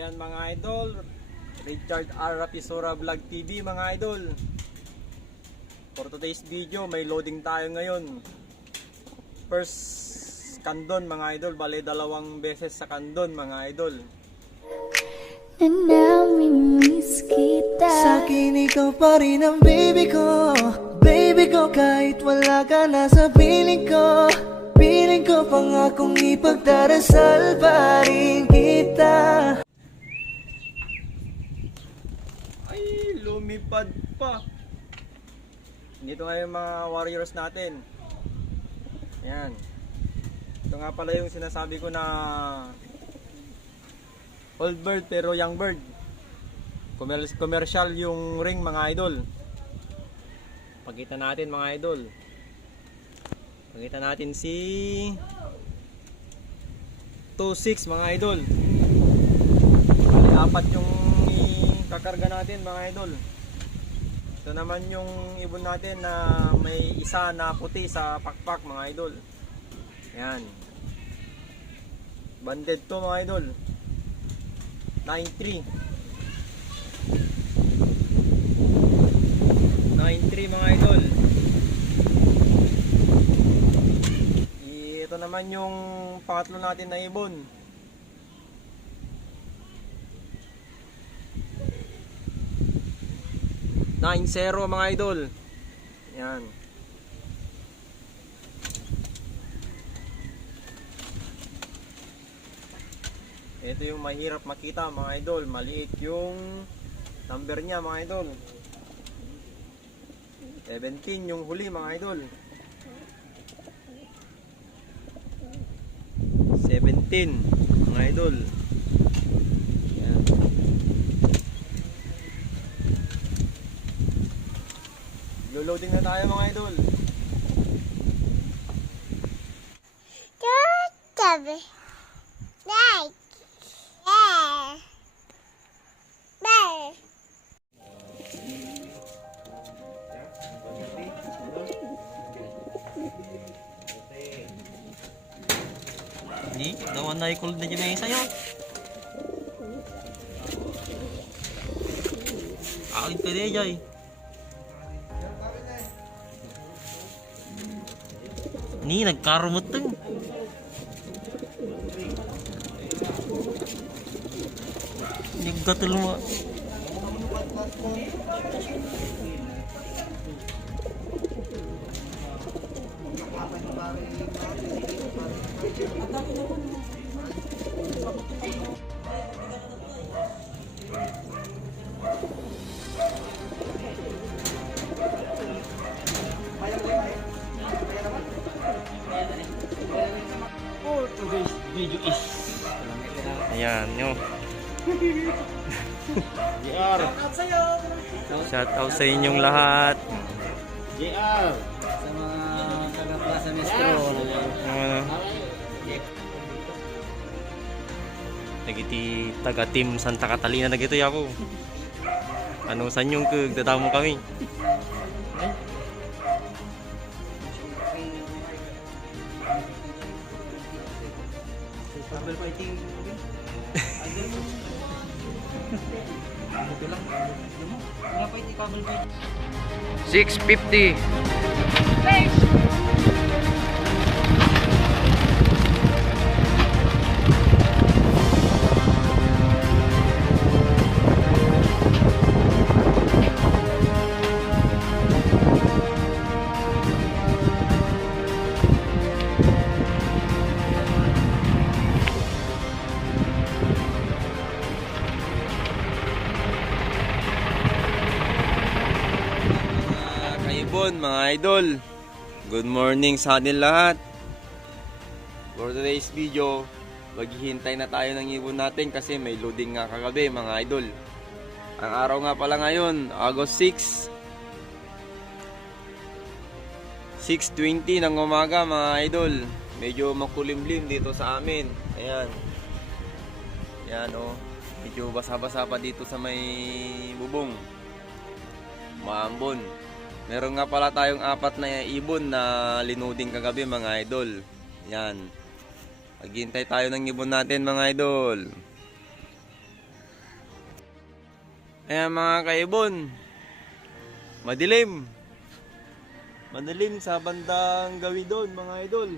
Ayan mga idol, Richard R. Rapisura Vlog TV mga idol. For today's video, may loading tayo ngayon. First, Candon mga idol, bale dalawang beses sa Candon mga idol. Namimiss kita. Sa'kin ikaw pa rin ang baby ko. Baby ko kahit wala ka na sa piling ko. Piling ko pangakong ipagdarasal pa rin kita. Ay, lumipad pa. Dito nga yung mga warriors natin. Ayan. Ito nga pala yung sinasabi ko na old bird pero young bird. Commercial yung ring mga idol. Pakita natin mga idol. Pakita natin si 2.6 mga idol. Apat yung kakarga natin mga idol. Ito naman yung ibon natin na may isa na puti sa pakpak mga idol. Ayan. Banded to mga idol. 9.3 mga idol. Ito naman yung pangatlo natin na ibon. 9.0 mga idol. Yan. Ito yung mahirap makita mga idol. Maliit yung number niya mga idol. 17 yung huli mga idol. 17 mga idol. Yan. Loading na tayo mga idol. Sabi. Like. Yeah. Bye. Ni, dawan na ikul na dyan sa'yo. Akin ka din dyan. Ni, nagkarumot to. Nagkatul mo. For today's video is ayan nyo. JR, shout out sa inyong lahat. JR sa mga taga-Plaza Mestro. Nagiti taga-team Sta.Catalina na gito ako. Ano sa inyong kagdadamo kami? Double fighting. 650. Mga idol, good morning sa atin lahat. For today's video, maghihintay na tayo ng ibon natin kasi may loading nga kagabi mga idol. Ang araw nga pala ngayon, August 6, 6:20 ng umaga mga idol. Medyo makulimlim dito sa amin. Ayan. Ayan oh, medyo basa-basa pa dito sa may bubong. Maambon. Meron nga pala tayong apat na ibon na linuding kagabi mga idol. Yan. Maghintay tayo ng ibon natin mga idol. Ayan mga kaibon. Madilim. Madilim sa bandang gawi doon mga idol.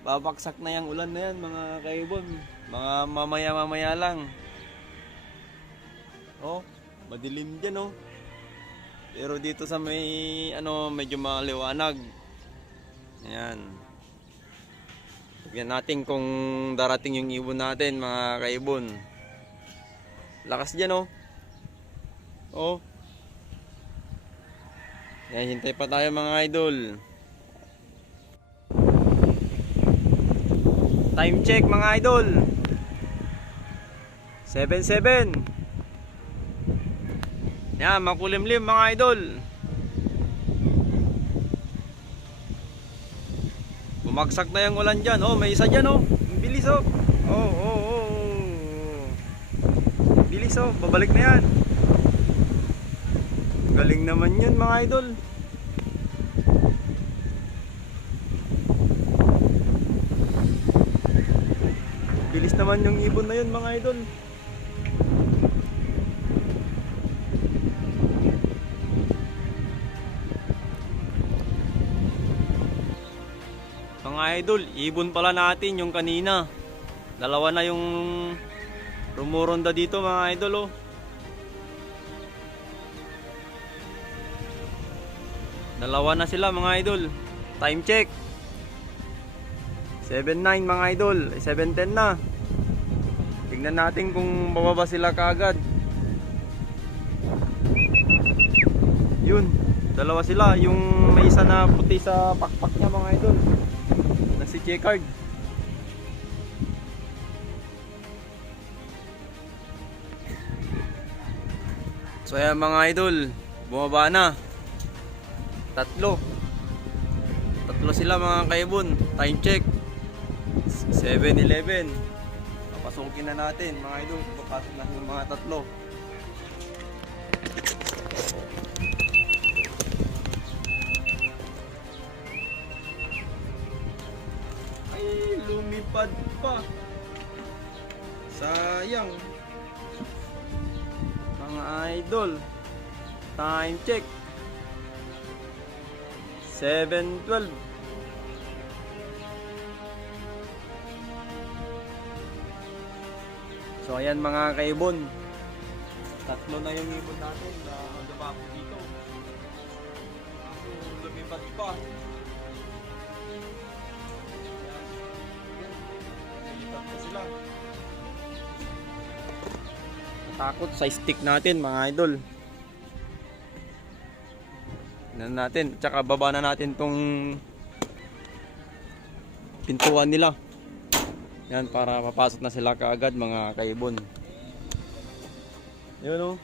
Babaksak na yung ulan na yan mga kaibon. Mga mamaya-mamaya lang. Oh, madilim dyan oh. Pero dito sa may medyo maliwanag. Ayan. Tignan natin kung darating yung ibon natin mga kaibon. Lakas dyan oh. Oh. Ayan, hintay pa tayo mga idol. Time check mga idol. 7:07. Yan, makulimlim mga idol. Bumagsak na yung ulan dyan. Oh, may isa dyan oh. Ang bilis oh. Oh. Bilis oh, babalik na yan. Galing naman yun mga idol. Bilis naman yung ibon na yun mga idol. Mga idol, ibon pala natin yung kanina. Dalawa na yung rumuronda dito mga idol oh. Dalawa na sila mga idol. Time check 7:09 mga idol. 7:10 na. Tingnan natin kung bababa sila kaagad. Yun, dalawa sila. Yung may isa na puti sa pakpak niya mga idol, na si Checkered. So ayan mga idol, bumaba na. Tatlo sila mga kaibon. Time check 7:11. Papasukin na natin mga idol. Papasok na yung mga tatlo. Ay, lumipad pa. Sayang. Mga idol, time check 7:12. So ayan mga kaibon, tatlo na yung ibon natin na lumapit dito. Lumipat pa. Lumipat pa sila. Natakot sa stick natin mga idol. Tignan natin, tsaka baba na natin tong pintuan nila. Yan, para papasok na sila kaagad mga kaibon. Yun o,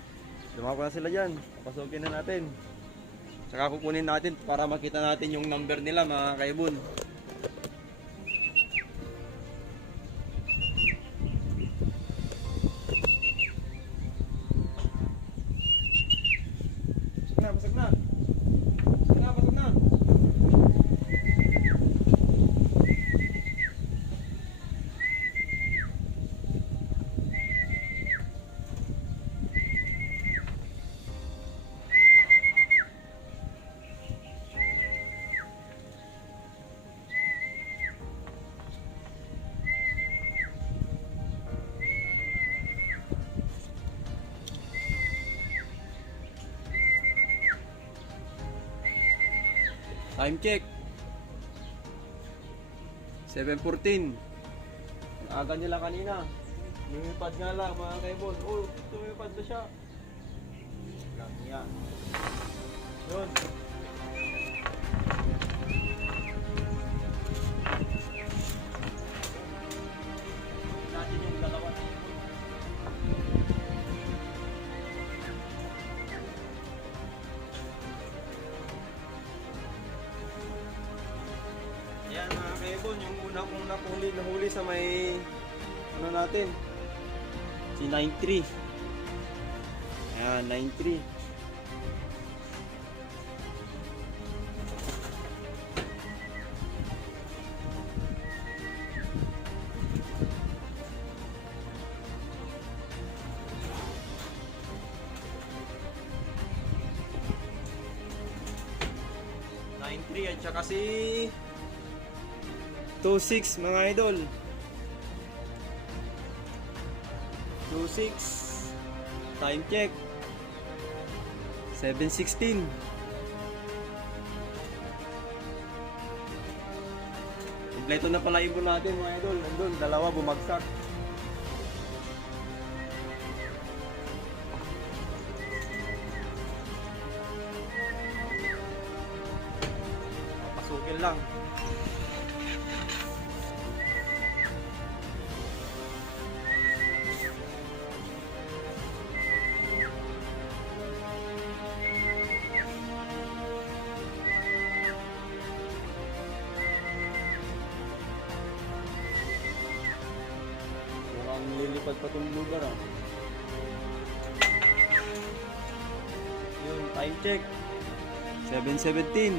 lumako na sila dyan. Papasukin na natin. Tsaka kukunin natin para makita natin yung number nila mga kaibon. Pasok na. Pasok na. Time check 7:14. Aga nila kanina. Lumipad nga lang mga kaibon. Oh, lumipad na siya. Lang yan. Yun. Natin yung dalawa na ibon. Ayan mga kaibon, yung una kong nahuli sa may natin, si 93. Ayan, 93. 3 at saka si 2.6 mga idol. 2.6 time check 7.16. Kompleto na pala ibon natin mga idol. Nandun, dalawa bumagsak. Papasukin lang. Lilipad pa itong lugar ah. Yun, time check 7.17.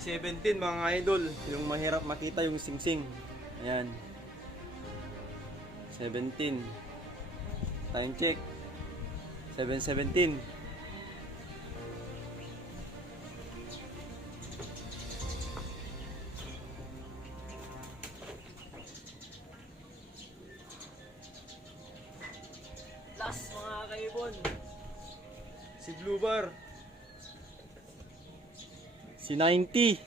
Si 17 mga idol, yung mahirap makita yung singsing. Ayan. 17 time check 7.17. Last mga kaibon, si Blue Bar, si 90.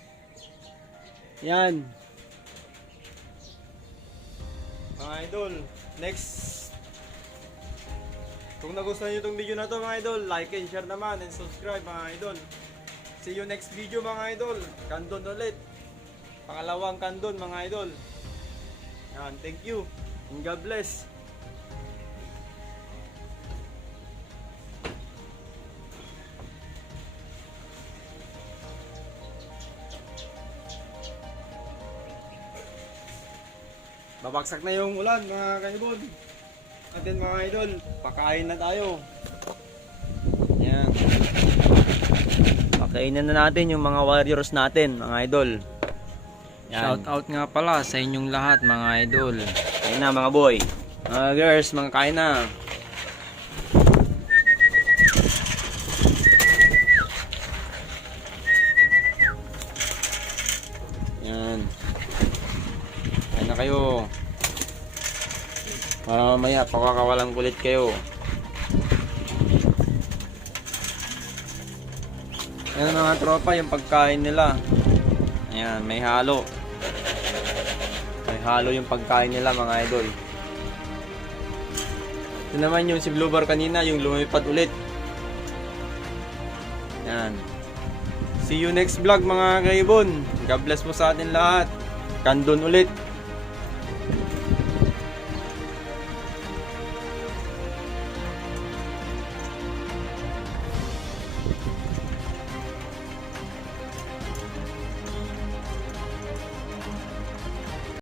Yan mga idol. Next, kung nagustuhan nyo itong video na to mga idol, like and share naman and subscribe mga idol. See you next video mga idol. Candon ulit, pangalawang Candon mga idol. Yan, thank you and God bless. Babagsak na yung ulan mga kaibon. Atin mga idol, pakain na tayo. Yan. Pakainin na natin yung mga warriors natin mga idol. Yan. Shout out nga pala sa inyong lahat mga idol. Kain na mga boy. Mga girls, mga kain na. Yan. Kain na kayo. Para mamaya pakakawalang kulit kayo. Yan mga tropa, yung pagkain nila. Ayan, may halo. May halo yung pagkain nila mga idol. Ito naman yung si Blue Bar kanina, yung lumipad ulit. Yan. See you next vlog mga kaibon. God bless po sa atin lahat. Candon ulit.